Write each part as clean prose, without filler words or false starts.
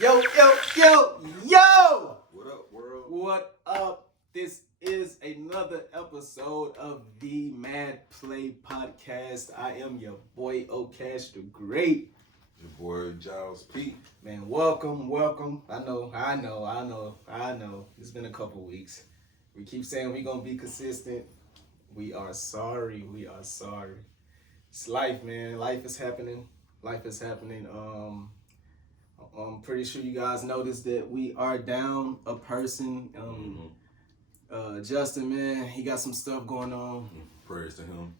Yo, yo, yo, yo! What up, world? What up? This is another episode of the MaddPlay podcast. I am your boy, O'Cash the Great. Your boy, Giles P. Man, welcome. I know. It's been a couple weeks. We keep saying we're going to be consistent. We are sorry. It's life, man. Life is happening. I'm pretty sure you guys noticed that we are down a person. Justin, man, he got some stuff going on. Prayers to him.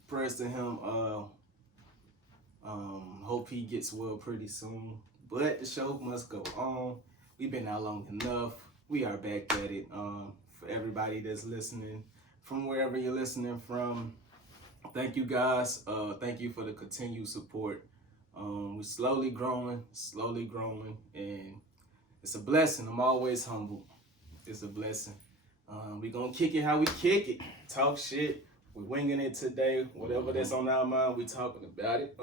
Hope he gets well pretty soon. But the show must go on. We've been out long enough. We are back at it. For everybody that's listening, from wherever you're listening from, thank you guys. Thank you for the continued support. We're slowly growing, and it's a blessing. I'm always humble. It's a blessing. We gonna kick it how we kick it. Talk shit. We winging it today. Whatever that's on our mind, we talking about it.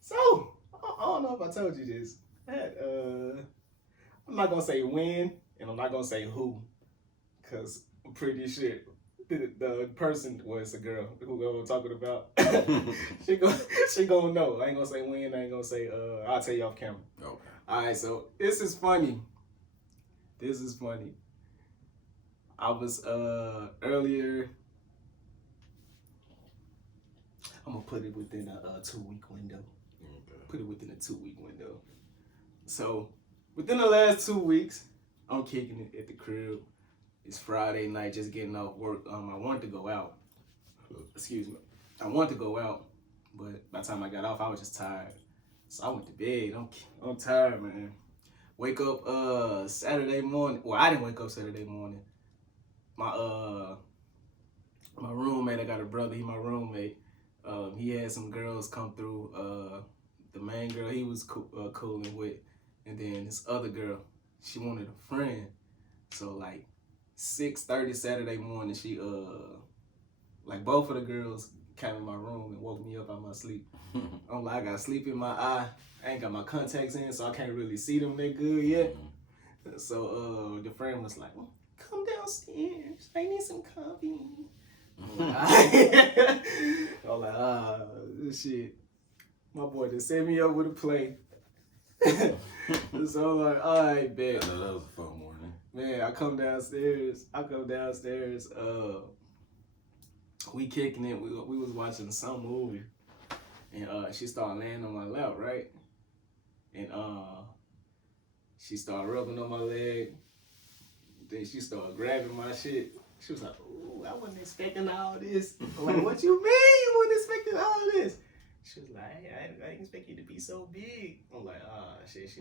So I don't know if I told you this. I'm not gonna say when, and I'm not gonna say who, cause I'm pretty sure the person, well, it's a girl who I'm talking about. she gonna know. I ain't gonna say when. I ain't gonna say. I'll tell you off camera. Okay. All right. So this is funny. I was earlier. I'm gonna put it within a 2-week window. Okay. Put it within a 2-week window. So within the last 2 weeks, I'm kicking it at the crib. It's Friday night, just getting off work. I wanted to go out. Excuse me. I wanted to go out, but by the time I got off, I was just tired. So I went to bed. I'm tired, man. Wake up Saturday morning. Well, I didn't wake up Saturday morning. My roommate, I got a brother. He my roommate. He had some girls come through. The main girl he was cooling with, and then this other girl, she wanted a friend. So like 6:30 Saturday morning, she like both of the girls came in my room and woke me up out my sleep. I'm like, I got sleep in my eye. I ain't got my contacts in, so I can't really see them that good yet. So the friend was like, well, come downstairs. I need some coffee. I'm like, shit. My boy just set me up with a play. So I'm like, all right, bet. I know that was a fun morning. Man, I come downstairs. We kicking it. We was watching some movie, and she started laying on my lap, right? And she started rubbing on my leg. Then she started grabbing my shit. She was like, "Ooh, I wasn't expecting all this." I'm like, "What you mean you wasn't expecting all this?" She was like, "Hey, I didn't expect you to be so big." I'm like, shit. She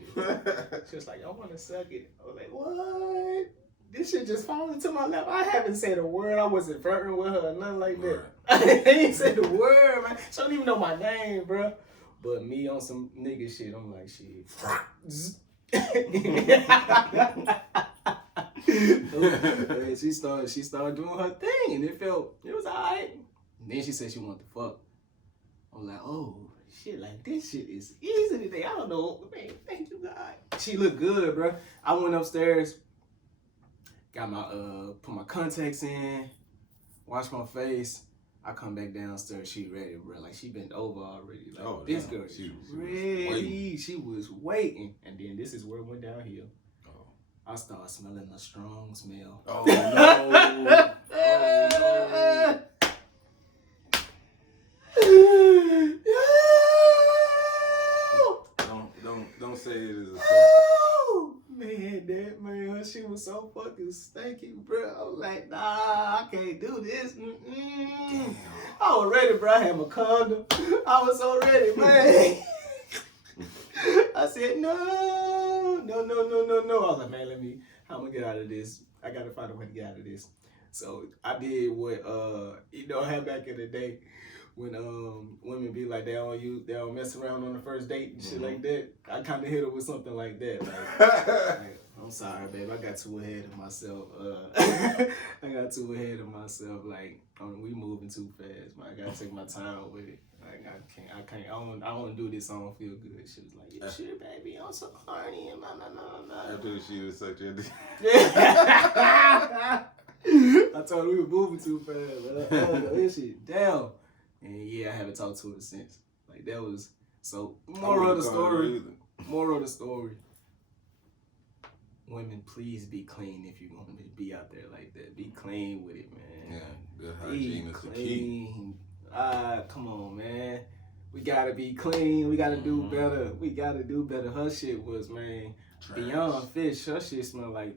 was like, "I want to suck it." I was like, "What? This shit just fall into my lap." I haven't said a word. I wasn't flirting with her or nothing like that. Right. I ain't said the word, man. She don't even know my name, bro. But me on some nigga shit, I'm like, shit. she started doing her thing, and it was alright. Then she said she wanted to fuck. I'm like, oh shit, like this shit is easy today. I don't know, man. Thank you, God. She looked good, bro. I went upstairs, got my put my contacts in, washed my face. I come back downstairs, she ready, bro. Like she bent over already. Like this girl, she was ready. She was waiting, and then this is where it went downhill. I started smelling a strong smell. Oh no! Don't say it is a fact. Man, she was so fucking stinky, bro. I was like, nah, I can't do this. I was ready, bro. I had my condom. I was so ready, man. I said, no. I was like, man, how am I gonna get out of this? I gotta find a way to get out of this. So I did what, how back in the day when women be like, they don't mess around on the first date and shit like that. I kind of hit her with something like that. Like, I'm sorry, babe. I got too ahead of myself. Like, We moving too fast, man. I gotta take my time with it. Like I can't. I don't want to do this. I don't feel good. She was like, yeah, sure, baby. I'm so horny and nah. After she was such a Yeah. I told her we were moving too fast. But this shit down. And yeah, I haven't talked to her since. Like that was so. Moral of the story. Women, please be clean if you're going to be out there like that. Be clean with it, man. Yeah, good hygiene is the key. Come on, man. We gotta be clean. We gotta do better. We gotta do better. Her shit was, man, beyond fish. Her shit smelled like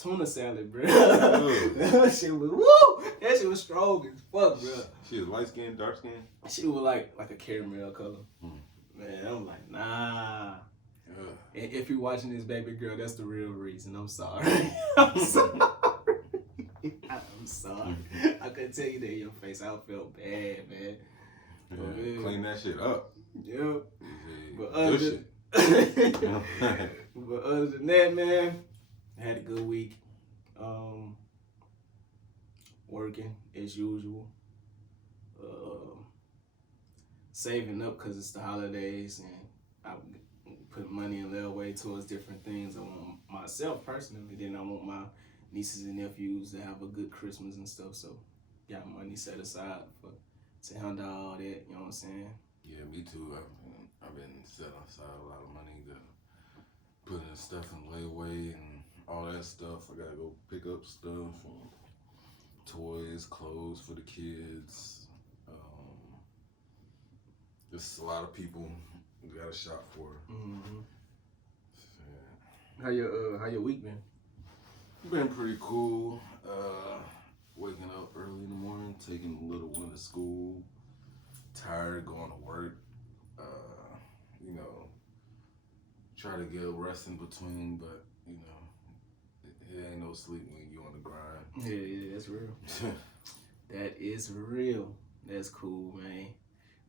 tuna salad, bro. That shit was woo. That shit was strong as fuck, bro. She was light skinned, dark skinned. She was like a caramel color. Man, I'm like, nah. And if you're watching this, baby girl, that's the real reason. I'm sorry. I'm sorry. I'm sorry. I couldn't tell you that in your face. I felt bad, man. Yeah, clean that shit up. Yep. But other than that, man, I had a good week. Working as usual. Saving up because it's the holidays, and I put money in their way towards different things. I want myself personally, then I want my nieces and nephews to have a good Christmas and stuff. So, got money set aside to handle all that. You know what I'm saying? Yeah, me too. I've been setting aside a lot of money to put in stuff in layaway and all that stuff. I gotta go pick up stuff, and toys, clothes for the kids. Just a lot of people we gotta shop for. Yeah. How your week been? Been pretty cool. Waking up early in the morning, taking the little one to school. Tired, going to work. Try to get a rest in between, but it ain't no sleep when you on the grind. Yeah, that's real. That is real. That's cool, man.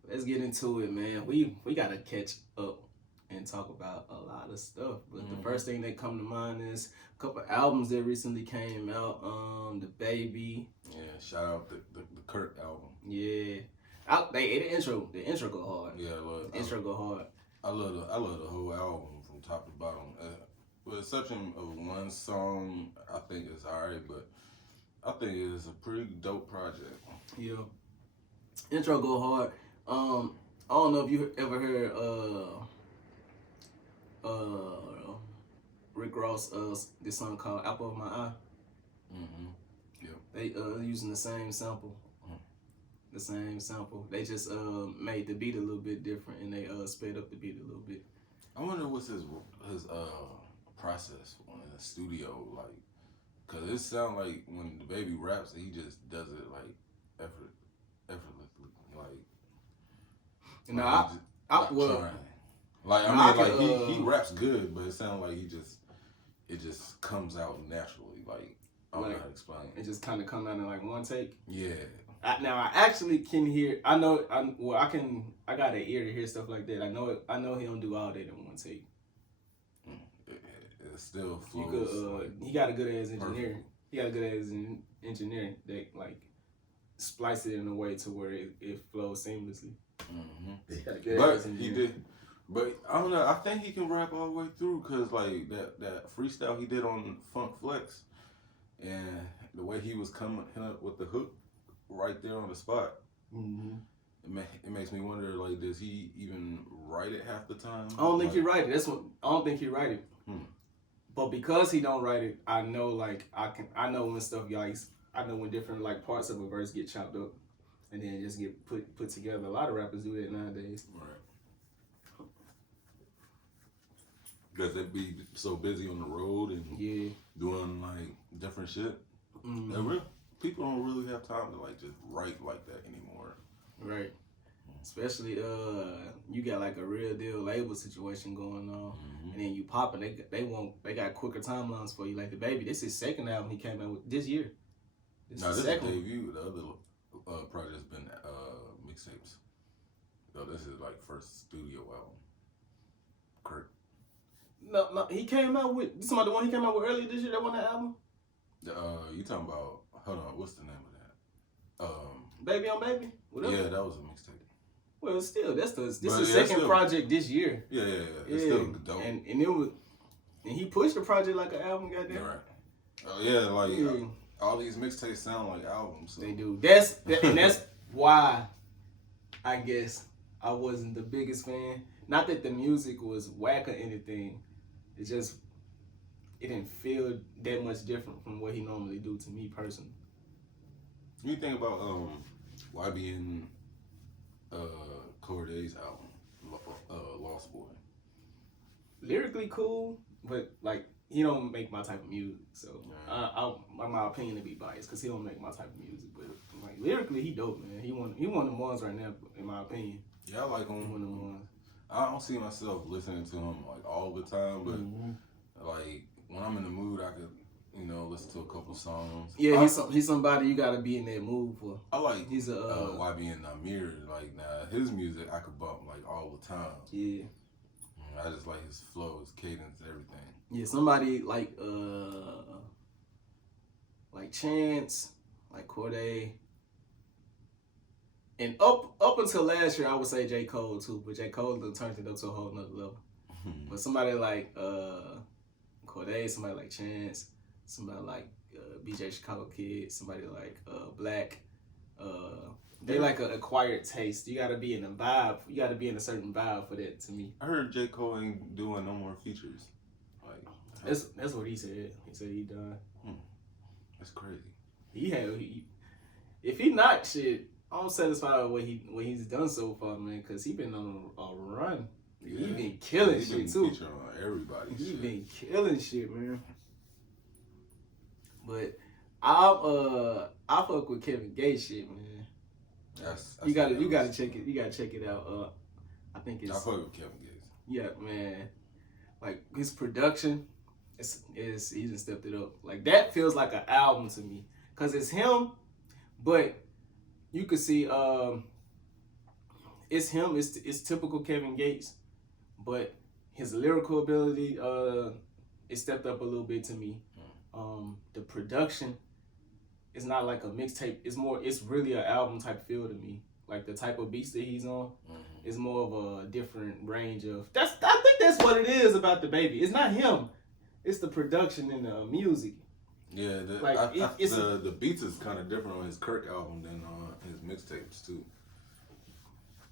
Let's get into it, man. We gotta catch up and talk about a lot of stuff. But the first thing that come to mind is a couple of albums that recently came out. DaBaby. Yeah, shout out the Kirk album. Yeah. The intro go hard. Yeah, I love the intro go hard. I love the whole album from top to bottom. With the exception of one song, I think it's alright, but I think it is a pretty dope project. Yeah. Intro go hard. I don't know if you ever heard Rick Ross this song called Apple of My Eye. Yep. They using the same sample. The same sample. They just made the beat a little bit different, and they sped up the beat a little bit. I wonder what's his process in the studio like, cause it sounds like when DaBaby raps, he just does it like effortlessly, like. He raps good, but it sounds like it just comes out naturally. Like I don't know how to explain it. It just kind of come out in like one take. Yeah. Now I actually can hear. I got an ear to hear stuff like that. I know he don't do all that in one take. It still flows. He got a good ass engineer. He got a good ass engineer that like splice it in a way to where it flows seamlessly. But he did. But I don't know. I think he can rap all the way through because like that freestyle he did on Funk Flex, and the way he was coming up with the hook right there on the spot. It makes me wonder, like, does he even write it half the time? I don't think he write it. I don't think he write it. But because he don't write it, I know like I know when stuff I know when different like parts of a verse get chopped up and then just get put together. A lot of rappers do that nowadays. Right. Because they be so busy on the road and doing like different shit. People don't really have time to like just write like that anymore. Right. Especially you got like a real deal label situation going on, and then you popping. They got quicker timelines for you. Like DaBaby, this is his second album he came out with this year. This is debut. The other project's been mixtapes. So this is like first studio album. Kirk. No, he came out with this. Is the one he came out with earlier this year. That one, that album. You talking about? Hold on, what's the name of that? Baby on Baby? Whatever. Yeah, that was a mixtape. Well, still, this is the second project this year. Yeah. It's still dope. And it was, and he pushed the project like an album, goddamn. Right. Oh yeah, like all these mixtapes sound like albums. So. They do. That's why I guess I wasn't the biggest fan. Not that the music was whack or anything. It didn't feel that much different from what he normally do to me personally. What do you think about YBN Corday's album, Lost Boy? Lyrically cool, but like he don't make my type of music, so my opinion to be biased because he don't make my type of music. But like lyrically, he dope, man. He one of the ones right now, in my opinion. Yeah, I like him. One of the ones. I don't see myself listening to him like all the time, but like when I'm in the mood, I could, listen to a couple songs. Yeah, he's somebody you gotta be in that mood for. I like he's a YBN Amir. Like his music I could bump like all the time. Yeah. I just like his flow, his cadence, everything. Yeah, somebody like Chance, like Corday. And up until last year, I would say J. Cole too, but J. Cole turned it up to a whole nother level. But somebody like Corday, somebody like Chance, somebody like BJ Chicago Kid, somebody like Black. They like an acquired taste. You gotta be in a vibe. You gotta be in a certain vibe for that. To me, I heard J. Cole ain't doing no more features. Like that's what he said. He said he done. That's crazy. If he not shit, I'm satisfied with what he's done so far, man. Cause he been on a run. Yeah. He been killing shit too. On everybody. He been killing shit, man. But I fuck with Kevin Gates shit, man. That's you gotta check it. You gotta check it out. I think it's. I fuck with Kevin Gates. Yeah, man. Like his production, he just stepped it up. Like that feels like an album to me, cause it's him, but you could see it's him. It's typical Kevin Gates, but his lyrical ability it stepped up a little bit to me. The production. It's not like a mixtape. It's really an album type feel to me. Like the type of beats that he's on is more of a different range of. I think that's what it is about DaBaby. It's not him. It's the production and the music. Yeah, the beats is kind of different on his Kirk album than on his mixtapes too.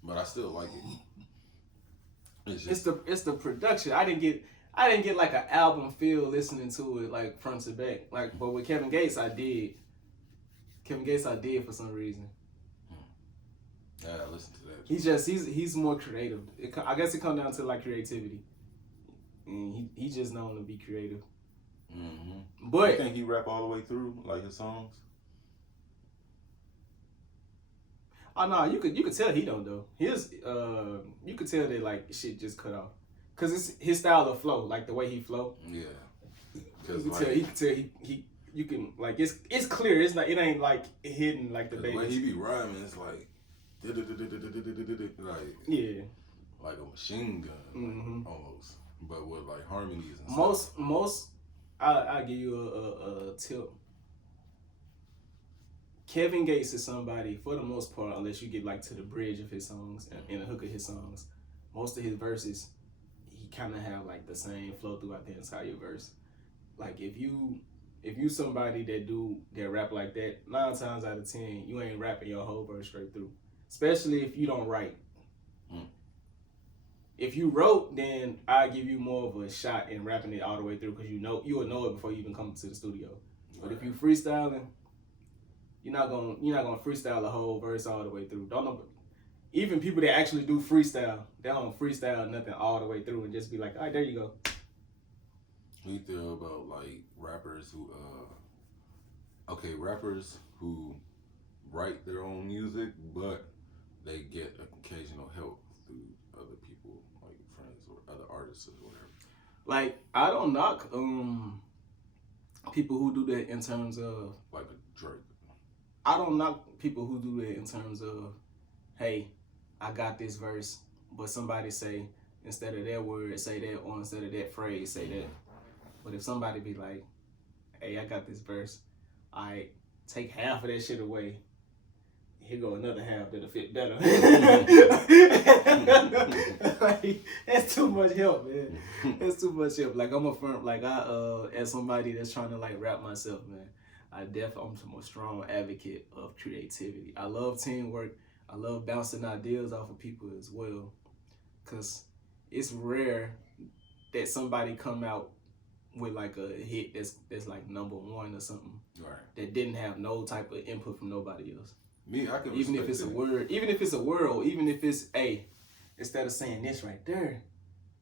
But I still like it. It's the production. I didn't get like an album feel listening to it like front to back. Like, but with Kevin Gates, I did. Kevin Gates, I did for some reason. Yeah, I listen to that. He's more creative. I guess it comes down to like creativity, and he's just known to be creative. But you think he rap all the way through like his songs? Oh no, you could tell he don't though. You could tell that like shit just cut off, cause it's his style of flow, like the way he flow. Yeah, you can tell he. You can like it's clear. It ain't like hidden like DaBaby. The way he be rhyming, it's like like a machine gun almost, but with like harmonies and most. I'll give you a tip. Kevin Gates is somebody for the most part, unless you get like to the bridge of his songs and the hook of his songs. Most of his verses, he kind of have like the same flow throughout the entire verse. Like if you somebody that rap like that, 9 times out of 10, you ain't rapping your whole verse straight through. Especially if you don't write. If you wrote, then I give you more of a shot in rapping it all the way through because you will know it before you even come to the studio. But if you freestyling, you're not gonna freestyle the whole verse all the way through. Don't know. Even people that actually do freestyle, they don't freestyle nothing all the way through and just be like, all right, there you go. What do you feel about like rappers who write their own music, but they get occasional help through other people, like friends or other artists or whatever? Like, I don't knock people who do that in terms of like a Drake. I don't knock people who do that in terms of, hey, I got this verse, but somebody say instead of that word, say that, or instead of that phrase, say that. But if somebody be like, hey, I got this verse, I take half of that shit away here go another half that'll fit better. Like, that's too much help, man. That's too much help. Like I'm a firm, like as somebody that's trying to like rap myself, man. I'm a strong advocate of creativity. I love teamwork. I love bouncing ideas off of people as well, cause it's rare that somebody come out with like a hit that's like #1 or something, right, that didn't have no type of input from nobody else. Me, I can even if it's a word, or even if it's instead of saying this right there,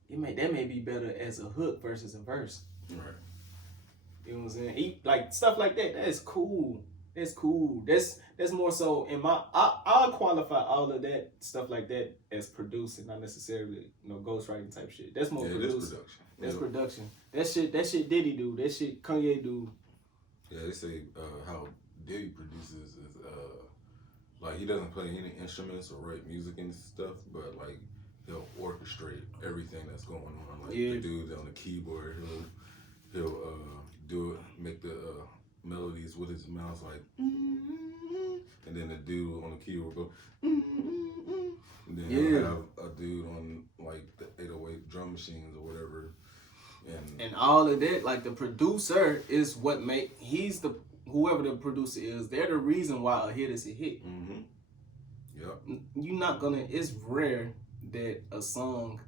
that may be better as a hook versus a verse. Right. You know what I'm saying? Like stuff like that. That's cool. That's cool. That's more so in my. I'll qualify all of that stuff like that as producing, not necessarily ghostwriting type shit. That's more producing. That's production. That shit Diddy do. That shit Kanye do. Yeah, they say how Diddy produces is like he doesn't play any instruments or write music and stuff, but like he'll orchestrate everything that's going on. Like the dude on the keyboard, he'll do it, make the melodies with his mouth, like, and then the dude on the keyboard go, and then he'll have a dude on like the 808 drum machines or whatever. And all of that, like the producer is what whoever the producer is, they're the reason why a hit is a hit. Mm-hmm. Yep. You're not gonna. It's rare that a song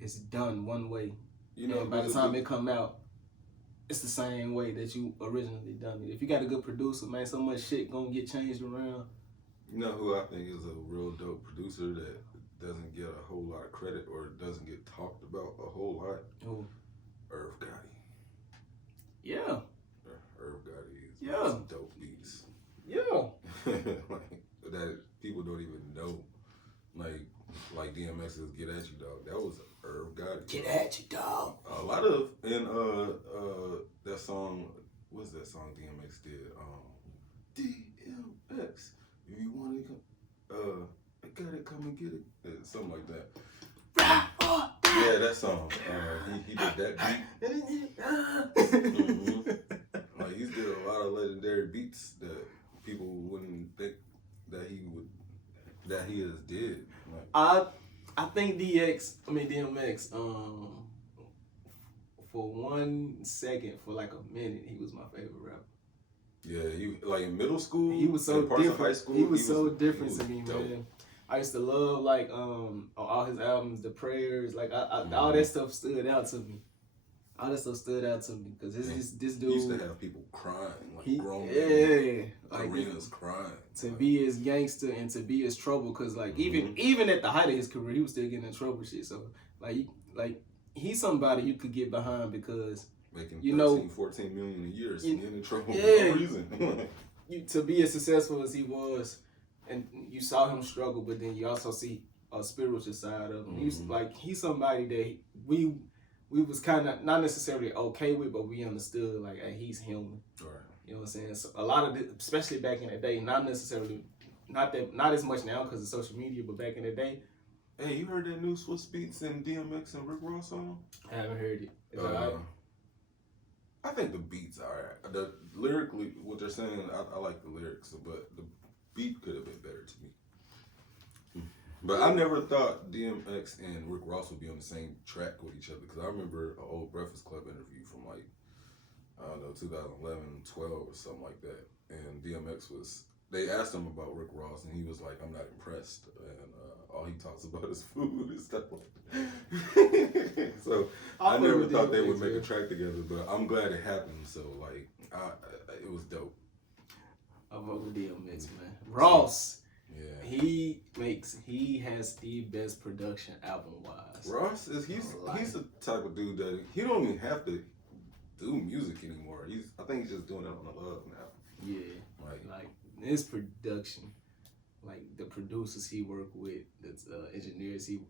is done one way. And by the time it come out, it's the same way that you originally done it. If you got a good producer, man, so much shit gonna get changed around. You know who I think is a real dope producer that doesn't get a whole lot of credit or doesn't get talked about a whole lot? Who? Irv Gotti. Yeah. Irv Gotti is some dope beats. Yeah. Like that people don't even know. Like DMX's Get At You Dog. That was Irv Gotti. Get At You Dog. A lot of that song, what's that song DMX did? DMX. If you want to I gotta come and get it. Something like that. Yeah, that song. He did that beat. Mm-hmm. Like he's did a lot of legendary beats that people wouldn't think that he has did. Like, I think DMX, for 1 second, for like a minute, he was my favorite rapper. Yeah, he like in middle school. He was so different. High school, he was so different to me, dope. Man. I used to love like on all his albums, the prayers, like all that stuff stood out to me. All that stuff stood out to me because this dude he used to have people crying, like grown like arenas crying. To be his gangster and to be his trouble, because like even at the height of his career, he was still getting in trouble shit. So like he's somebody you could get behind because making 14 million a year, getting in trouble for no reason. To be as successful as he was. And you saw him struggle, but then you also see a spiritual side of him. He's somebody that we was kind of not necessarily okay with, but we understood like, hey, he's human. Right. You know what I'm saying? So a lot of especially back in the day, not as much now because of social media, but back in the day. Hey, you heard that new Swiss Beats and DMX and Rick Ross song? I haven't heard it. Is that right? I think the beats are alright. Lyrically, what they're saying, I like the lyrics, but the beat could have been better to me. But I never thought DMX and Rick Ross would be on the same track with each other because I remember an old Breakfast Club interview from like, I don't know, 2011, 12 or something like that. And DMX they asked him about Rick Ross and he was like, I'm not impressed. And all he talks about is food and stuff like that. So I never thought they would make a track together, but I'm glad it happened. So like, it was dope. I vote with DMX, man. Ross, he has the best production album wise. Ross he's the type of dude that he don't even have to do music anymore. I think he's just doing it on the love now. Yeah, like his production, like the producers he worked with, the engineers he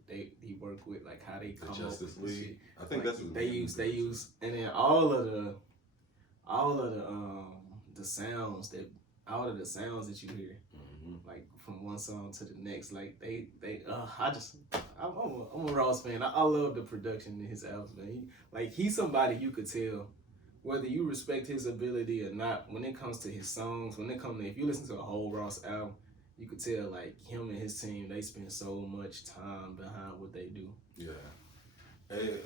worked with, like how they come up with the shit. I think like, that's they use, and then all of the sounds that you hear, like from one song to the next, like I'm a Ross fan. I love the production in his albums, man. He's somebody you could tell whether you respect his ability or not when it comes to his songs. If you listen to a whole Ross album, you could tell like him and his team, they spend so much time behind what they do. Yeah. Hey,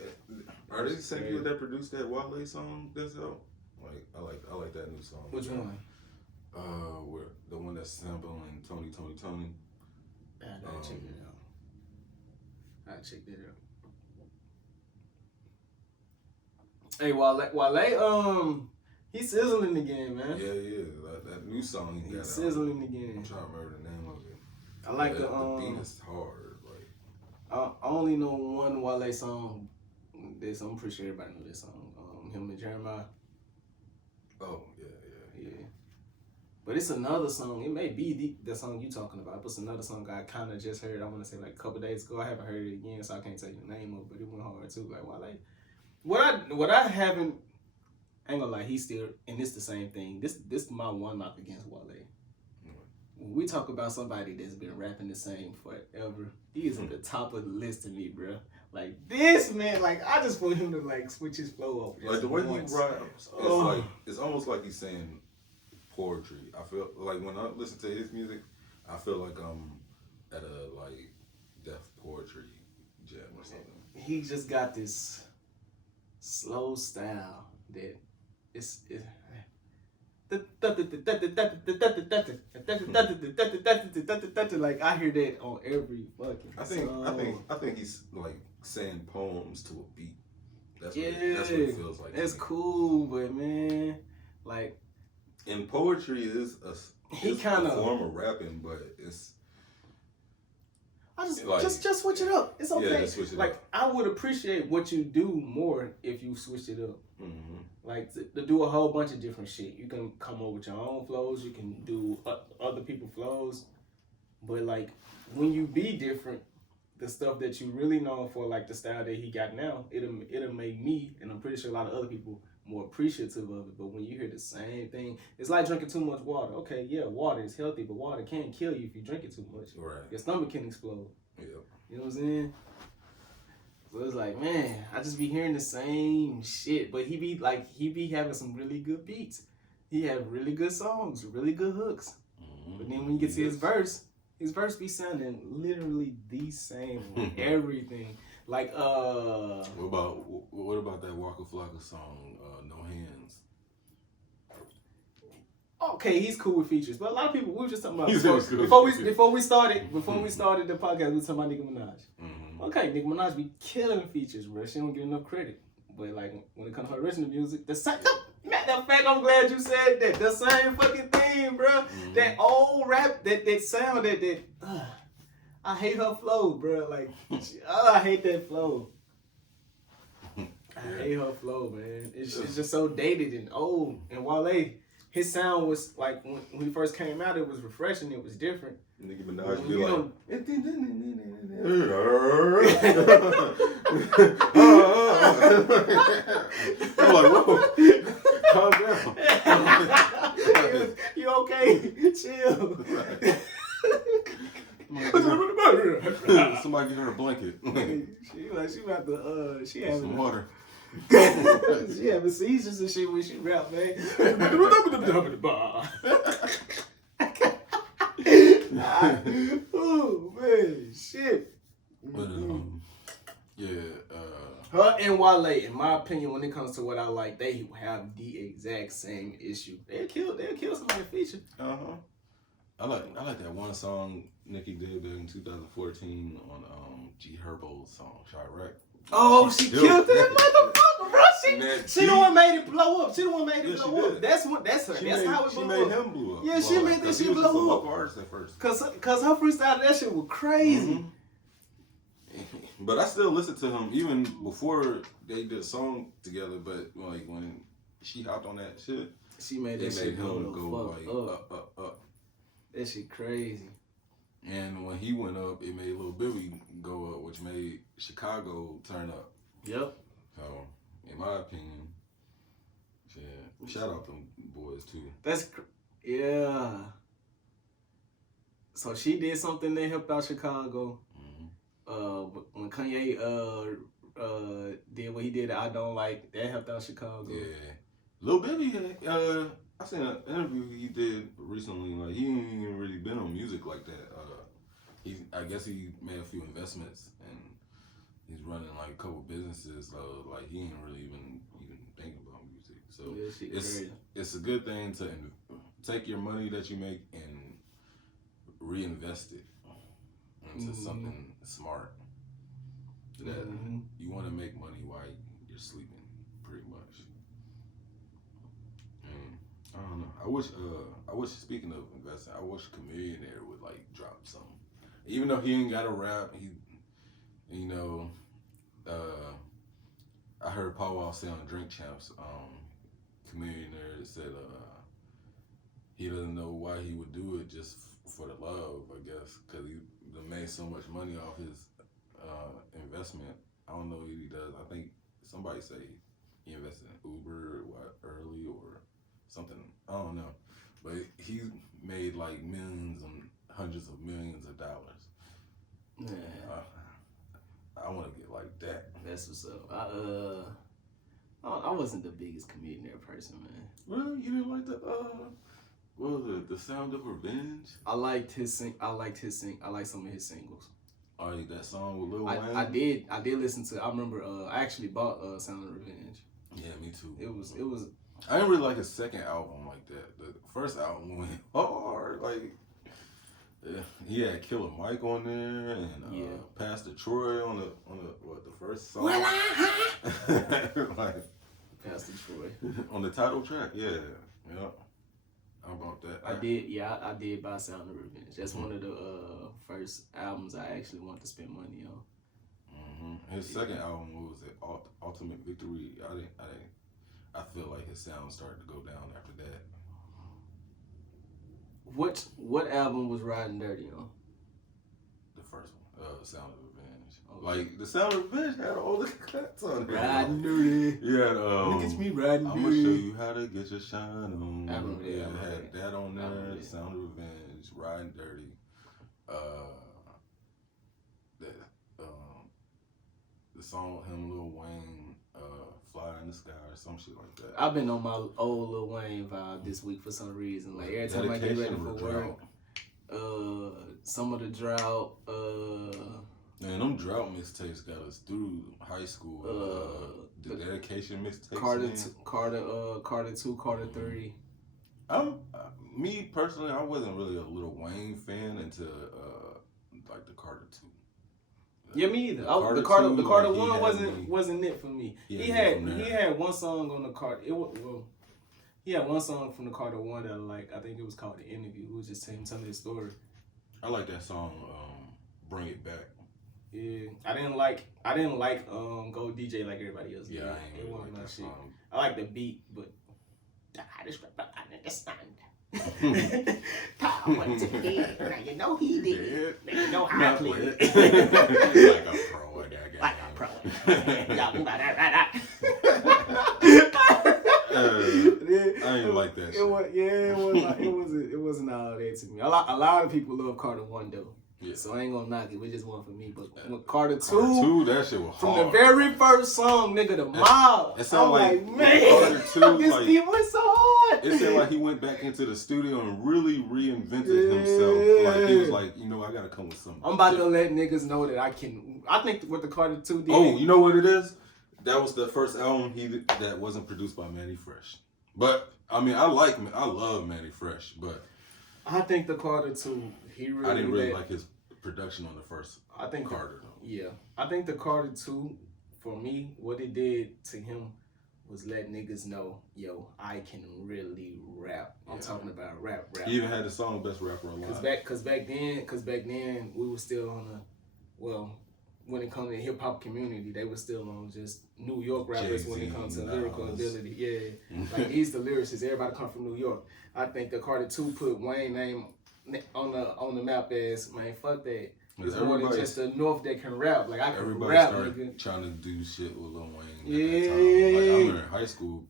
are they the same people that produced that Wale song that's out? Like I like that new song. Which one? Where the one that's sampling Tony. I gotta check it out. I checked it out. Hey, Wale, he's sizzling again, man. Yeah, he is. That new song he got out. Sizzling again. I'm trying to remember the name of it. I like the the beat is hard. Like I only know one Wale song. I'm pretty sure everybody know this song. Him and Jeremiah. Oh yeah. But it's another song. It may be the song you talking about. But it's another song I kind of just heard. I want to say like a couple days ago. I haven't heard it again, so I can't tell you the name of it. But it went hard too. Like Wale. What I haven't, I ain't gonna lie, he's still, and it's the same thing. This is my one knock against Wale. When we talk about somebody that's been rapping the same forever, he is at the top of the list to me, bro. Like this man, like I just want him to like switch his flow up. Like the way he raps, it's almost like he's saying poetry. I feel like when I listen to his music, I feel like I'm at a like deaf poetry jam or something. He just got this slow style that it's like I hear that on every fucking song. I think he's like saying poems to a beat. That's what it feels like. That's cool, but man, like and poetry is a form of rapping, but it's just switch it up. It's okay. Yeah, just switch it up. I would appreciate what you do more if you switched it up. Mm-hmm. Like to do a whole bunch of different shit. You can come up with your own flows. You can do other people's flows. But like when you be different, the stuff that you really known for, like the style that he got now, it'll make me, and I'm pretty sure a lot of other people, more appreciative of it. But when you hear the same thing, it's like drinking too much water. Okay, yeah, water is healthy, but water can't kill you if you drink it too much. Right. Your stomach can explode. Yeah. You know what I'm saying? So it's like, man, I just be hearing the same shit. But he be having some really good beats. He have really good songs, really good hooks. Mm-hmm. But then when you get to his verse be sounding literally the same on everything. Like what about that Waka Flocka song, No Hands? Okay, he's cool with features, but a lot of people, we were just talking about before we started the podcast, we were talking about Nicki Minaj. Mm-hmm. Okay, Nicki Minaj be killing features, bro. She don't get enough credit. But like when it comes to her original music, matter of fact, I'm glad you said that. The same fucking thing, bro. Mm-hmm. That old rap, that sound, I hate her flow, bro. Like, I hate that flow. I hate her flow, man. It's just so dated and old. And Wale, his sound was like when he first came out, it was refreshing. It was different. Nicki Minaj be like, I'm like, whoa, calm down. You okay? Chill. Somebody get her a blanket. She about to she having some water. She having seizures and shit when she rap, man. Oh man, shit. But her and Wale, in my opinion, when it comes to what I like, they have the exact same issue. They'll kill somebody feature. I like that one song Nicki did back in 2014 on G Herbo's song Chirac. Oh, she killed that motherfucker, bro. She the one made it blow up. She the one made it blow up. That's her. That's how it blew up. She made him blow up. Yeah, she made that shit blow up. Artist at first. Cause her freestyle, that shit was crazy. Mm-hmm. But I still listen to him even before they did a song together. But like when she hopped on that shit, she made that shit go like up. That shit crazy. And when he went up, it made Lil Baby go up, which made Chicago turn up. Yep. So, in my opinion, shout out them boys too. Yeah. So she did something that helped out Chicago. Mm-hmm. When Kanye did what he did, I Don't Like, that helped out Chicago. Yeah. Lil Baby, I seen an interview he did recently. Like he ain't even really been on music like that. I guess he made a few investments and he's running like a couple businesses. So like he ain't really even thinking about music. So it's a good thing to take your money that you make and reinvest it into something smart. That you want to make money while you're sleeping, pretty much. I don't know. I wish. Speaking of investing, I wish Chameleon would like drop something. Even though he ain't got a rap, I heard Paul Wall say on Drink Champs, Chameleon said he doesn't know why he would do it just for the love, I guess, because he made so much money off his investment. I don't know what he does. I think somebody say he invested in Uber early or something. I don't know, but he made like millions and hundreds of millions of dollars. Yeah, I want to get like that. That's what's up. I wasn't the biggest Chameleon person, man. Really, you didn't like the Sound of Revenge? I liked his sing. I liked some of his singles. Oh, that song with Lil Wayne? I did listen to. I remember. I actually bought Sound of Revenge. Yeah, me too. It was. I didn't really like his second album like that. The first album went hard. Like, he had Killer Mike on there and Pastor Troy on the first song. Well, like Pastor Troy on the title track. Yeah. How about that? I did buy Sound of Revenge. That's one of the first albums I actually wanted to spend money on. His second album, what was it? Ultimate Victory. I feel like his sound started to go down after that. What album was Riding Dirty on? The first one, Sound of Revenge. Okay. Like the Sound of Revenge had all the cuts on it. Riding Dirty. Yeah, look at me riding dirty. I'm gonna show you how to get your shine on. I remember that. It had that on there. Sound of Revenge, Riding Dirty. The song with him, Lil Wayne, Fly in the Sky or some shit like that. I've been on my old Lil Wayne vibe this week for some reason. Like every time I get ready for work, some of the drought. Man, them drought mixtapes got us through high school. The dedication mixtapes. Carter 2, Carter 3. Me personally, I wasn't really a Lil Wayne fan until like the Carter 2. Yeah, me either. The Carter 1 wasn't it for me. He had one song on the Carter. He had one song from the Carter 1 that I like. I think it was called The Interview. It was just him telling his story. I like that song, Bring It Back. Yeah, I didn't like Go DJ like everybody else. Yeah, I ain't really like that shit. song. I like the beat, but the hottest rapper I understand. Now you know he did. Now you know how I play. Like a pro at that game. Like a pro. I ain't like that shit. It wasn't all that to me. A lot of people love Carter 1 though. Yeah. So I ain't gonna knock it. It just one for me. But with Carter 2, that shit was hard. From the very first song, nigga, the mob. It sounded like man, Carter 2, this beat was so hard. It sounded like he went back into the studio and really reinvented himself. Like he was like, I gotta come with something. I'm about to let niggas know that I can. I think what the Carter 2 did. Oh, you know what it is? That was the first album that wasn't produced by Manny Fresh. But I mean, I love Manny Fresh, but I think the Carter 2. I didn't really like his production on the first Carter though. Yeah. I think the Carter 2, for me, what it did to him was let niggas know, yo, I can really rap. I'm talking about rap. He even had the song Best Rapper Alive. Cause back then we were still on when it comes to the hip hop community, they were still on just New York rappers Jay-Z, when it comes to lyrical ability. Yeah. Like he's the lyricist. Everybody come from New York. I think the Carter 2 put Wayne name on the map as, man, fuck that. It's more than just the North that can rap. Like I can everybody rap, started nigga. Trying to do shit with Lil Wayne. Yeah. At that time. Like I remember in high school,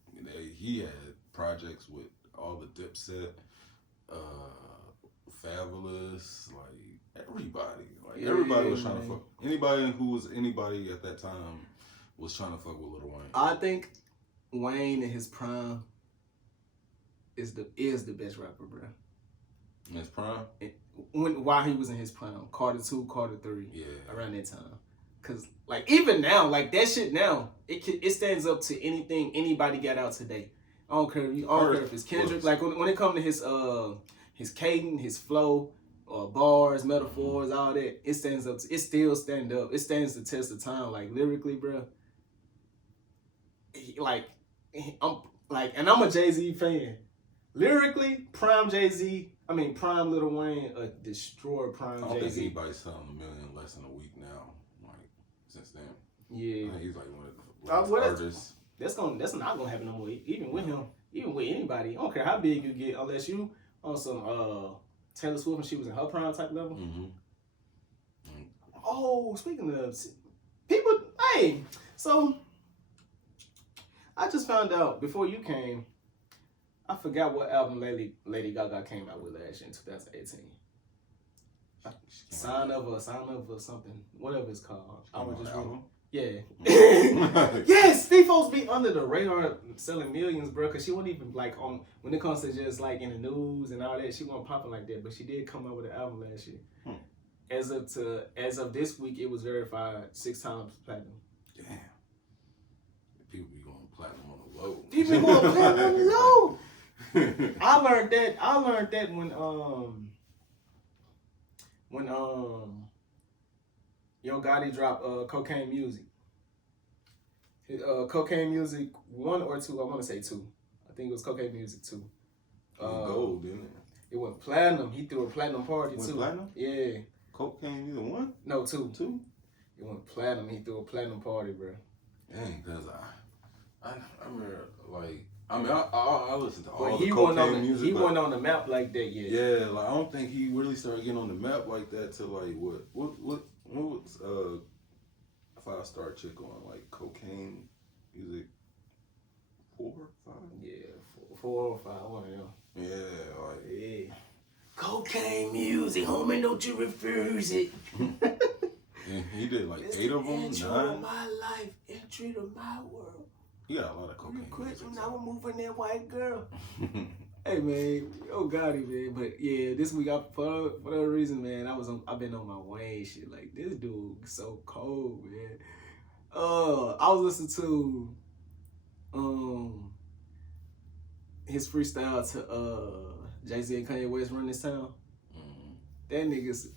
he had projects with all the Dipset, Fabulous, like everybody. Like everybody was trying to fuck. Anybody who was anybody at that time was trying to fuck with Lil Wayne. I think Wayne in his prime is the best rapper, bro. In his prime? While he was in his prime. Carter 2, Carter 3. Yeah. Around that time. Because, like, even now, like, that shit now, it stands up to anything anybody got out today. I don't care if it's Kendrick. Like, when it comes to his cadence, his flow, bars, metaphors, all that, it stands up. It still stand up. It stands the test of time. Like, lyrically, bro. And I'm a Jay-Z fan. Lyrically, prime Jay-Z. I mean, prime Lil Wayne, destroyed prime Jay-Z. I don't think anybody's selling $1 million less than a week now. Like, since then. Yeah. He's like one of the artists. That's not gonna happen no more. Even with him, even with anybody. I don't care how big you get, unless you on some Taylor Swift when she was in her prime type level. Oh, speaking of people, hey, so I just found out before you came. I forgot what album Lady Gaga came out with last year in 2018. Sign of or something, whatever it's called. I was just album. Yeah. Yes, she supposed to be under the radar selling millions, bro. Cause she wasn't even like on when it comes to just like in the news and all that. She wasn't popping like that, but she did come out with an album last year. As of this week, it was verified 6 times platinum. Damn. People be going platinum on the low. People be going platinum on the low. I learned that when Yo Gotti dropped Cocaine Music. Cocaine Music 1 or 2, I want to say 2. I think it was Cocaine Music 2. Gold, didn't it? It went platinum. He threw a platinum party too. Platinum? Yeah. Cocaine Music 1? No, 2. 2? It went platinum. He threw a platinum party, bro. Dang, cause I remember like. I mean, I listened to all the Cocaine music. He wasn't on the map like that yet. Yeah, like I don't think he really started getting on the map like that till like what was 5-star chick on like Cocaine Music 4, 5? Yeah, 4 or 5, one of them. Yeah, like yeah. Cocaine Music, homie, don't you refuse it. And he did like it's 8 of them. Entry 9 of my life, entry to my world. He got a lot of cocaine. Quit when I was moving that white girl. Hey man, oh Gotti man, but yeah, this week for whatever reason, man, I've been on my Wayne shit. Like this dude so cold, man. I was listening to his freestyle to Jay-Z and Kanye West Run This Town. That nigga's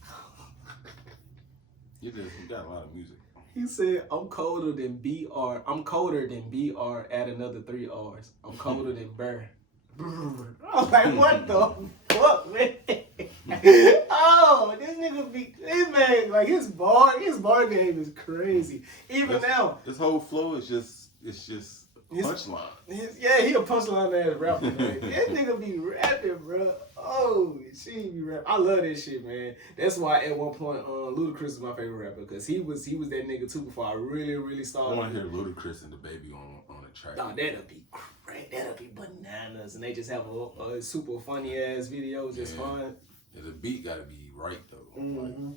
he got a lot of music. He said, I'm colder than BR. I'm colder than BR, add another 3 R's. I'm colder than Burr. I was like, what the fuck, man? Oh, this man, like his bar game is crazy. Now. His whole flow is just punchline. He a punchline ass rapper, man. This nigga be rapping, bro. Oh, she be rapping. I love this shit, man. That's why at one point, Ludacris is my favorite rapper because he was that nigga too before I really started. I want to hear Ludacris and DaBaby on the track. No, that'll be great. That'll be bananas, and they just have a super funny ass video, just fun. Yeah, the beat gotta be right though. Mm-hmm.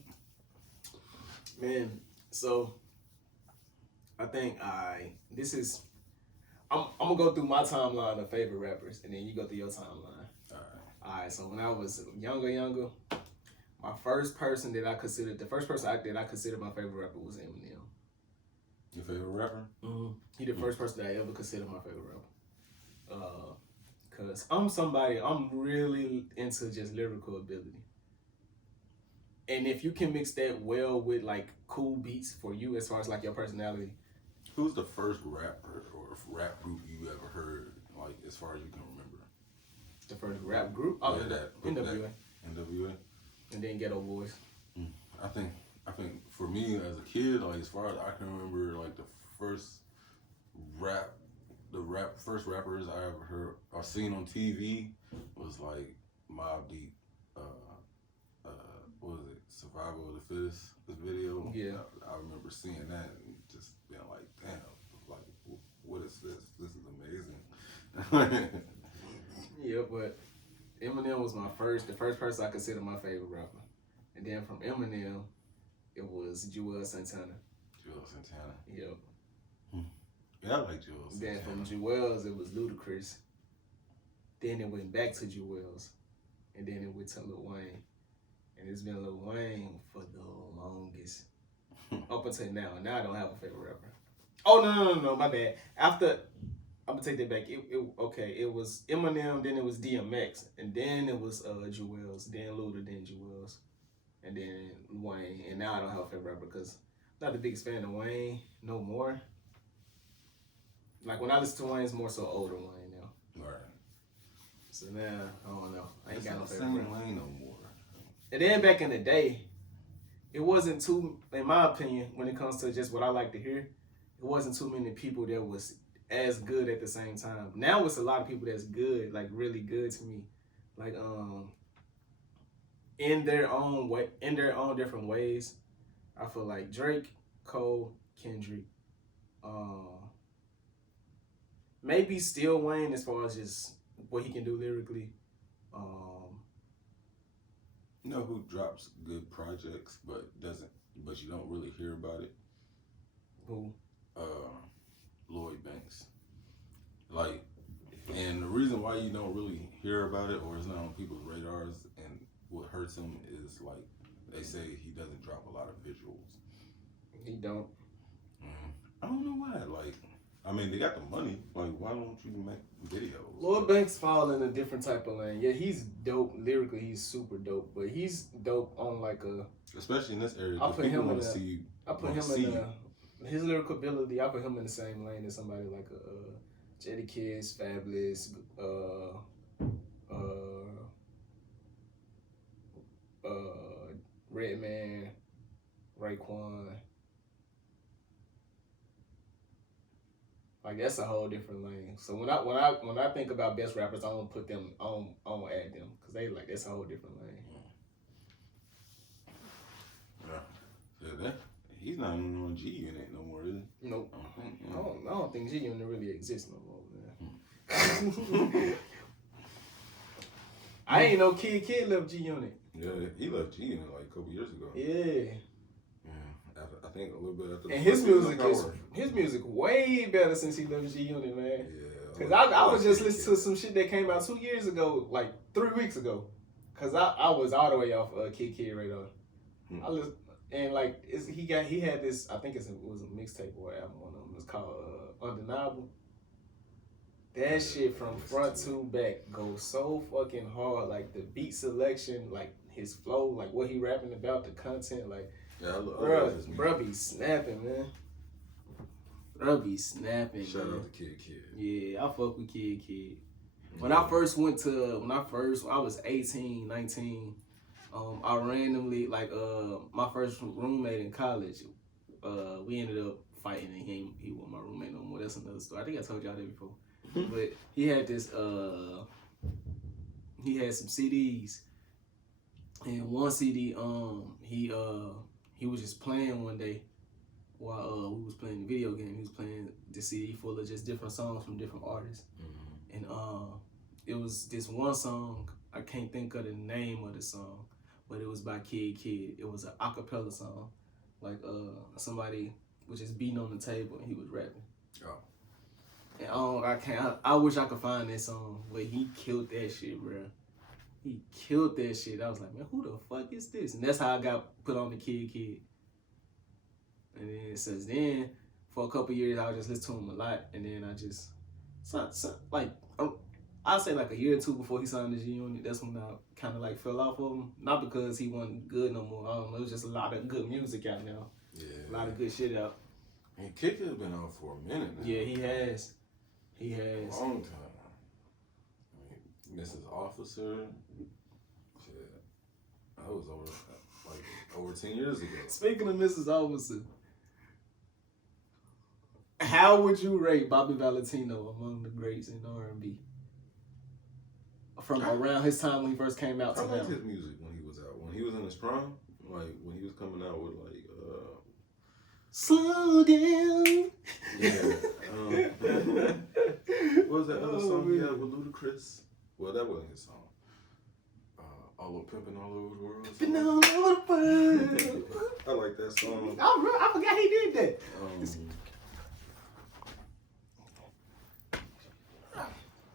Man, so I think I'm gonna go through my timeline of favorite rappers, and then you go through your timeline. All right. So when I was younger, my first person that I considered my favorite rapper was Eminem. Your favorite rapper? Mm-hmm. He the first person that I ever considered my favorite rapper. Cause I'm really into just lyrical ability. And if you can mix that well with like cool beats for you as far as like your personality. Who's the first rapper or rap group you ever heard, like as far as you can remember? The first rap group? Oh, yeah, NWA. NWA. And then Ghetto Boys. I think for me as a kid, like as far as I can remember, like the first rappers I ever heard or seen on TV was like Mobb Deep. What was it? Survival of the Fittest. This video. Yeah. I remember seeing that and just being like, damn, like what is this? This is amazing. Yeah, but Eminem was the first person I considered my favorite rapper. And then from Eminem, it was Juelz Santana. Yep. Yeah, I like Juelz Santana. Then from Juelz, it was Ludacris. Then it went back to Jewels, and then it went to Lil Wayne. And it's been Lil Wayne for the longest. Up until now. Now I don't have a favorite rapper. Oh, no, my bad. After, I'm gonna take that back. It was Eminem, then it was DMX, and then it was Jewels, then Luda, then Jewels, and then Wayne. And now I don't have a favorite rapper because I'm not the biggest fan of Wayne no more. Like when I listen to Wayne, it's more so older Wayne now. Right. So now, I don't know. I ain't got no favorite rapper. Wayne no more. And then back in the day, it wasn't too, in my opinion, when it comes to just what I like to hear, it wasn't too many people that was as good at the same time. Now it's a lot of people that's good, like really good to me. Like in their own way, in their own different ways. I feel like Drake, Cole, Kendrick, maybe still Wayne as far as just what he can do lyrically. You know who drops good projects but you don't really hear about it? Who? Lloyd Banks. Like, and the reason why you don't really hear about it or it's not on people's radars and what hurts him is like they say he doesn't drop a lot of visuals. He don't. I don't know why. Like, I mean, they got the money. Like, why don't you make videos? Lloyd Banks fall in a different type of lane. Yeah, he's dope. Lyrically, he's super dope. But he's dope on like a... Especially in this area. I put him in want to see his lyrical ability, I put him in the same lane as somebody like a Jadakiss, Fabulous, Redman, Raekwon. Like that's a whole different lane. So when I think about best rappers, I don't put them on add them because they like that's a whole different lane. Yeah, he's not even on G Unit no more, is he? Nope. I don't think G Unit really exists no more, man. I ain't know Kid left G Unit. Yeah, he left G Unit like a couple years ago. Yeah. I think a little bit after. And his music way better since he left G Unit, man. Yeah. Cause I was just listening to some shit that came out 2 years ago, like 3 weeks ago. Cause I was all the way off Kid radar. I listened, and like he had this, I think it was a mixtape or album, one of them. It's called Undeniable. That shit from front to back goes so fucking hard. Like the beat selection, like his flow, like what he rapping about, the content, like. Yeah, I love his music. Bruh be snapping, man. Bruh be snapping, Shout man. out to Kid. Yeah, I fuck with Kid. When I first I was 18, 19, I randomly, like, my first roommate in college, we ended up fighting and he wasn't my roommate no more. That's another story. I think I told y'all that before. But he had this, he had some CDs. And one CD, he was just playing one day while we was playing the video game. He was playing the CD full of just different songs from different artists. And it was this one song, I can't think of the name of the song, but it was by Kid. It was an acapella song. Like somebody was just beating on the table and he was rapping. And I wish I could find that song, but he killed that shit, bro. He killed that shit. I was like, man, who the fuck is this? And that's how I got put on the Kid. And then since then, for a couple years, I would just listen to him a lot. And then I just, I'd say like a year or two before he signed the G Unit, that's when I kind of like fell off of him. Not because he wasn't good no more. I don't know. It was just a lot of good music out now. Yeah. A lot of good shit out. And Kid has been out for a minute now. Yeah, he has. A long time. Mrs. Officer. Shit. That was over 10 years ago. Speaking of Mrs. Officer, how would you rate Bobby Valentino among the greats in R&B? From around his time when he first came out to now. I liked his music when he was out. When he was in his prime, like when he was coming out with like Slow Down. Yeah. What was that other song he had with Ludacris? Well, that wasn't his song. All over pimping all over the world. Pimping all over the world. I like that song. I forgot he did that.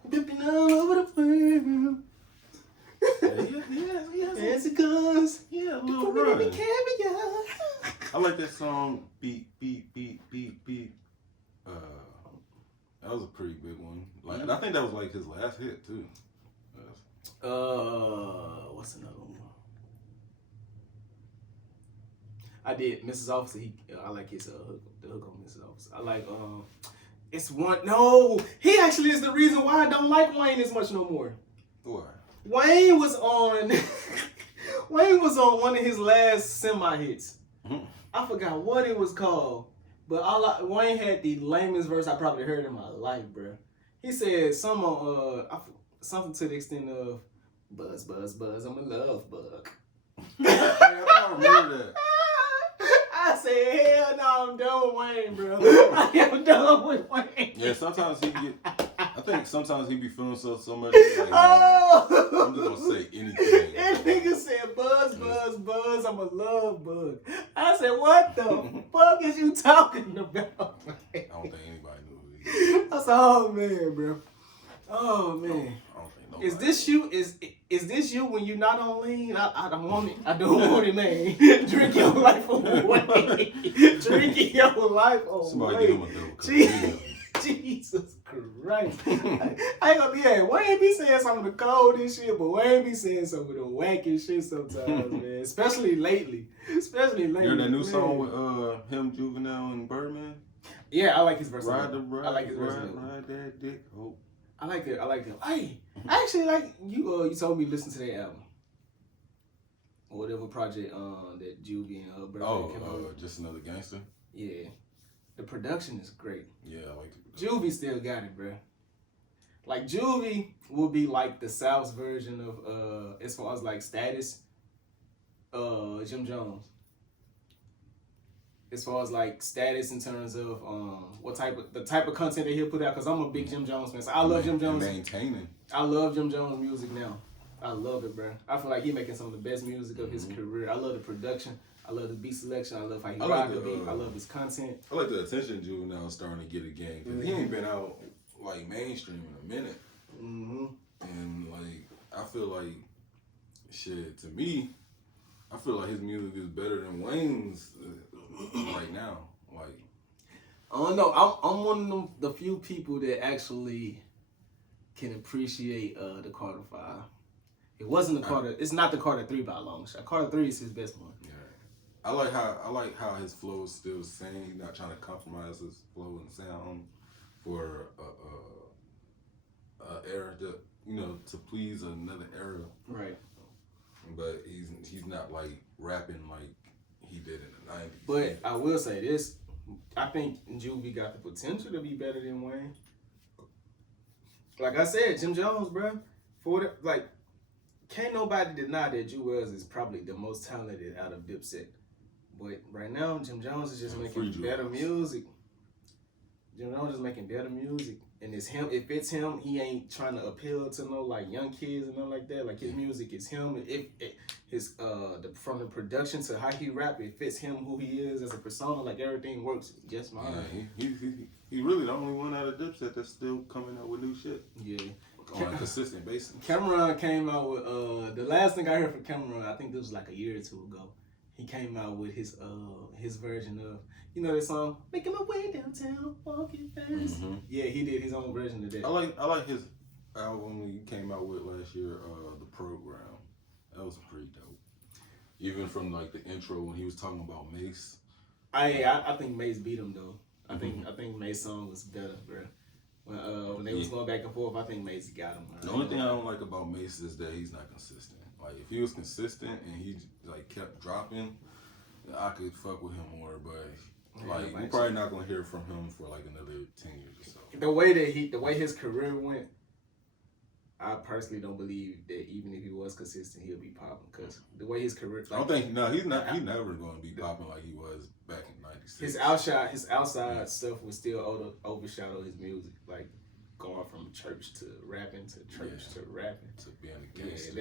Pimping all over the song, Beat, Beat, Beat, Beat, Beat. That was a pretty big one. Like, and I think that was like his last hit too. What's another one? I did Mrs. Officer. I like his hook, the hook on Mrs. Officer. I like it's one. No, he actually is the reason why I don't like Wayne as much no more. Why? Wayne was on Wayne was on one of his last semi hits. I forgot what it was called, but Wayne had the lamest verse I probably heard in my life, bro. He said something to the extent of "Buzz, buzz, buzz, I'm a love bug." I remember that. I said, hell no, I'm done with Wayne, bro. I am done with Wayne. Yeah, sometimes he be feeling so much. Like, I'm just gonna say anything. That nigga said, "Buzz, buzz, buzz, I'm a love bug." I said, what the fuck is you talking about? I don't think anybody knew who he was. I said, oh man, bro. Oh man. I don't think nobody. Is this you? Is this you when you're not on lean? I don't want it. I don't want it, man. Drink your life away. Drink your life away. Somebody give him a dope. Jesus Christ. I ain't gonna be Wayne be saying some of the coldest shit, but Wayne be saying some of the wackest shit sometimes, man. Especially lately. You heard that new song with him, Juvenile, and Birdman? Yeah, I like his verse. Ride the ride, I like his verse. Ride that dick. Hope. I like it. Hey, I actually like you. You told me to listen to that album or whatever project that Juvie and her brother came out. Just Another Gangster. Yeah, the production is great. Yeah, I like it. Juvie still got it, bro. Like Juvie will be like the South's version of as far as like status, Jim Jones. As far as like status in terms of the type of content that he'll put out, because I'm a big Jim Jones fan. So I love Jim Jones. Maintaining. I love Jim Jones music now. I love it, bro. I feel like he's making some of the best music of his career. I love the production. I love the beat selection. I love how he rock the beat. I love his content. I like the attention Juvenile is starting to get again, because he ain't been out like mainstream in a minute. And like I feel like shit to me, I feel like his music is better than Wayne's right now. Like, I don't know. I'm one of the few people that actually can appreciate the Carter 5. It wasn't the Carter. It's not the Carter 3 by a long shot. Carter 3 is his best one. Yeah, I like how his flow is still the same. He's not trying to compromise his flow and sound for a era to to please another era. Right. But he's not like rapping like he did in the 90s. But I will say this. I think Juvie got the potential to be better than Wayne. Like I said, Jim Jones, bro. Can't nobody deny that Jewels is probably the most talented out of Dipset. But right now, Jim Jones is just making better music. Jim Jones is making better music. And it's him. It fits him. He ain't trying to appeal to no like young kids and nothing like that. Like his music is him. From the production to how he rap, it fits him who he is as a persona. Like everything works just fine. Yeah, he really the only one out of Dipset that's still coming out with new shit. Yeah. On a consistent basis. Cameron came out with the last thing I heard from Cameron, I think this was like a year or two ago. He came out with his version of that song, "Making My Way Downtown, Walking Fast." Yeah, he did his own version of that. I like his album he came out with last year, The Program. That was pretty dope. Even from like the intro when he was talking about Mace. I think Mace beat him though. I think Mace's song was better, bro. When they was going back and forth, I think Mace got him. The only thing I don't like about Mace is that he's not consistent. Like if he was consistent and he like kept dropping, I could fuck with him more. But like we're probably not gonna hear from him for like another 10 years or so. The way his career went, I personally don't believe that even if he was consistent, he'll be popping. Cause the way his career, I don't think he's not. He's never gonna be popping like he was back in '96. His outside stuff would still overshadow his music, like going from church to rapping to church to rapping to being a gangster.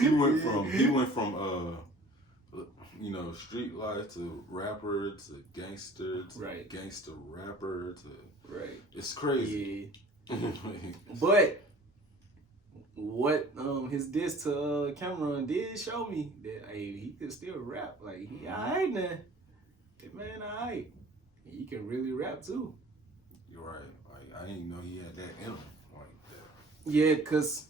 He went from street life to rapper to gangster to gangster rapper to right. It's crazy. Yeah. But what his diss to Cameron did show me that he could still rap. Like he alright now. That man alright. He can really rap too. You're right. Like I didn't even know he had that in him like that. Yeah, cause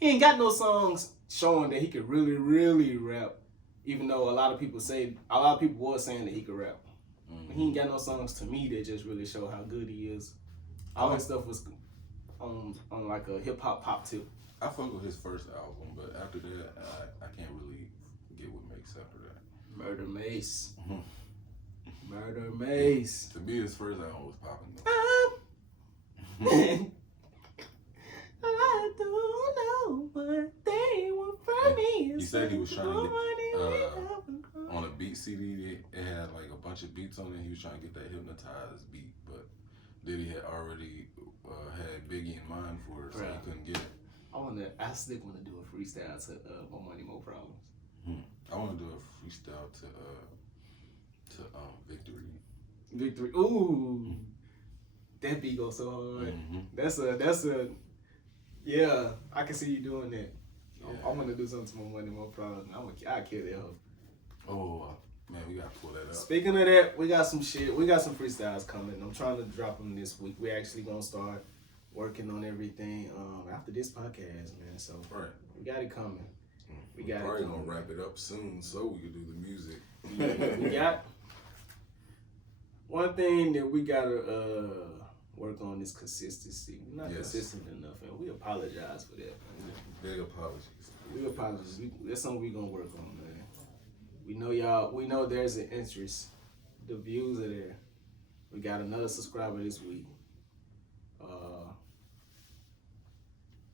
he ain't got no songs showing that he could really, really rap. Even though a lot of people was saying that he could rap. Mm-hmm. He ain't got no songs to me that just really show how good he is. All that stuff was on like a hip hop pop tip. I fuck with his first album, but after that, I can't really get what makes after that. Murder Mace. Murder Mace. To me, his first album was popping though. I don't know what they want from me. He said he was trying to get on a beat CD. It had like a bunch of beats on it. He was trying to get that hypnotized beat, but Diddy had already had Biggie in mind for it, so he couldn't get it. I still want to do a freestyle to More Money, More Problems. I want to do a freestyle to Victory. Victory. Ooh, that beat goes so hard. That's a. Yeah, I can see you doing that. Yeah. I'm gonna do something to More Money, More Problems. I'll kill that hoe. Oh man, we gotta pull that up. Speaking of that, we got some shit. We got some freestyles coming. I'm trying to drop them this week. We're actually gonna start working on everything after this podcast, man. So we got it coming. We got probably gonna wrap it up soon so we can do the music. We got one thing that we gotta work on is consistency. We're not consistent enough, and we apologize for that. Big apologies. We apologize. That's something we're gonna work on, man. We know y'all. We know there's an interest. The views are there. We got another subscriber this week.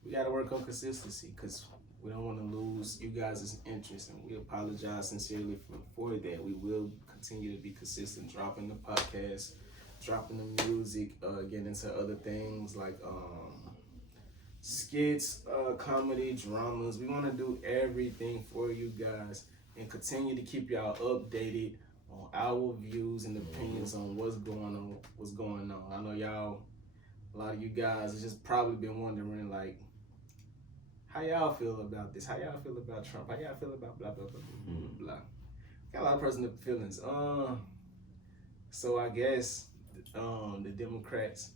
We got to work on consistency because we don't want to lose you guys' interest, and we apologize sincerely for that. We will continue to be consistent, dropping the podcast, dropping the music, getting into other things like skits, comedy, dramas. We want to do everything for you guys and continue to keep y'all updated on our views and opinions on what's going on. I know y'all, a lot of you guys have just probably been wondering, like, how y'all feel about this? How y'all feel about Trump? How y'all feel about blah, blah, blah, blah, blah, blah. Got a lot of personal feelings. So I guess the Democrats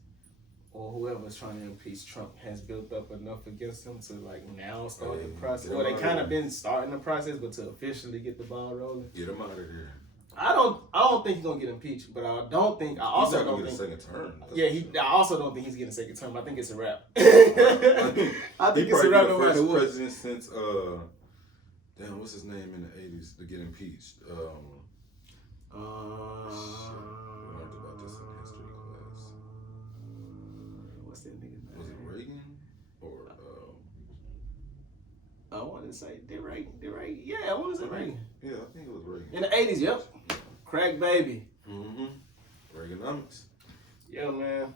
or whoever's trying to impeach Trump has built up enough against him to like now start the process. Well, they kind of been starting the process, but to officially get the ball rolling. Get him out of here. I don't think he's gonna get impeached, but I also don't think get a second term. I also don't think he's getting a second term. I think it's a wrap. I think it's a wrap no matter what. President since damn, what's his name in the '80s to get impeached? We learned about this in history class. What's that nigga's name? Was it Reagan or? I want to say they're right. Yeah, I want to say Reagan. Yeah, I think it was Reagan. In the '80s, yep. Crack baby. Reaganomics. Yeah, man.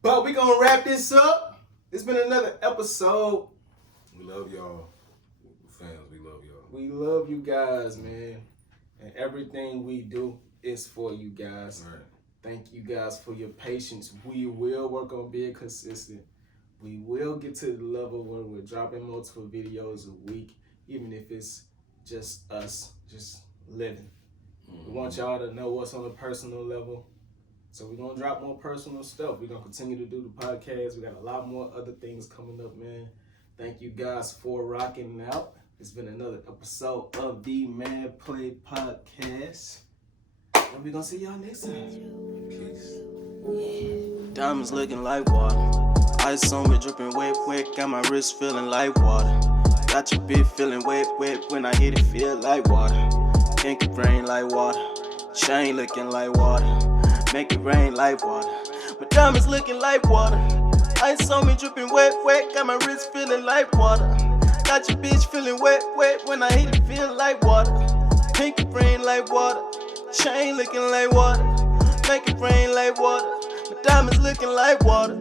But we gonna wrap this up. It's been another episode. We love y'all, fans. We love y'all. We love you guys, man. And everything we do is for you guys. All right. Thank you guys for your patience. We will work on being consistent. We will get to the level where we're dropping multiple videos a week, even if it's just us, just living. We want y'all to know what's on a personal level. So we're going to drop more personal stuff. We're going to continue to do the podcast. We got a lot more other things coming up, man. Thank you guys for rocking out. It's been another episode of the MaddPlay podcast. And we're going to see y'all next time. Peace. Diamonds looking like water. Ice on me dripping wet. Got my wrist feeling like water. Got your bitch feeling wet. When I hit it, feel like water. Ink it rain like water. Chain looking like water. Make it rain like water. My diamonds looking like water. Ice on me dripping wet. Got my wrist feeling like water. Got your bitch feeling wet. When I hit it, feel like water. Pink it rain like water. Chain looking like water. Make it rain like water. My diamonds looking like water.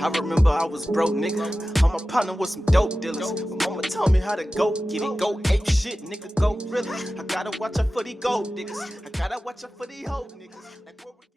I remember I was broke, nigga. I'm a partner with some dope dealers. My mama told me how to go get it. Go ape shit, nigga, go really. I gotta watch out for these gold niggas. I gotta watch out for these hoe niggas. Like,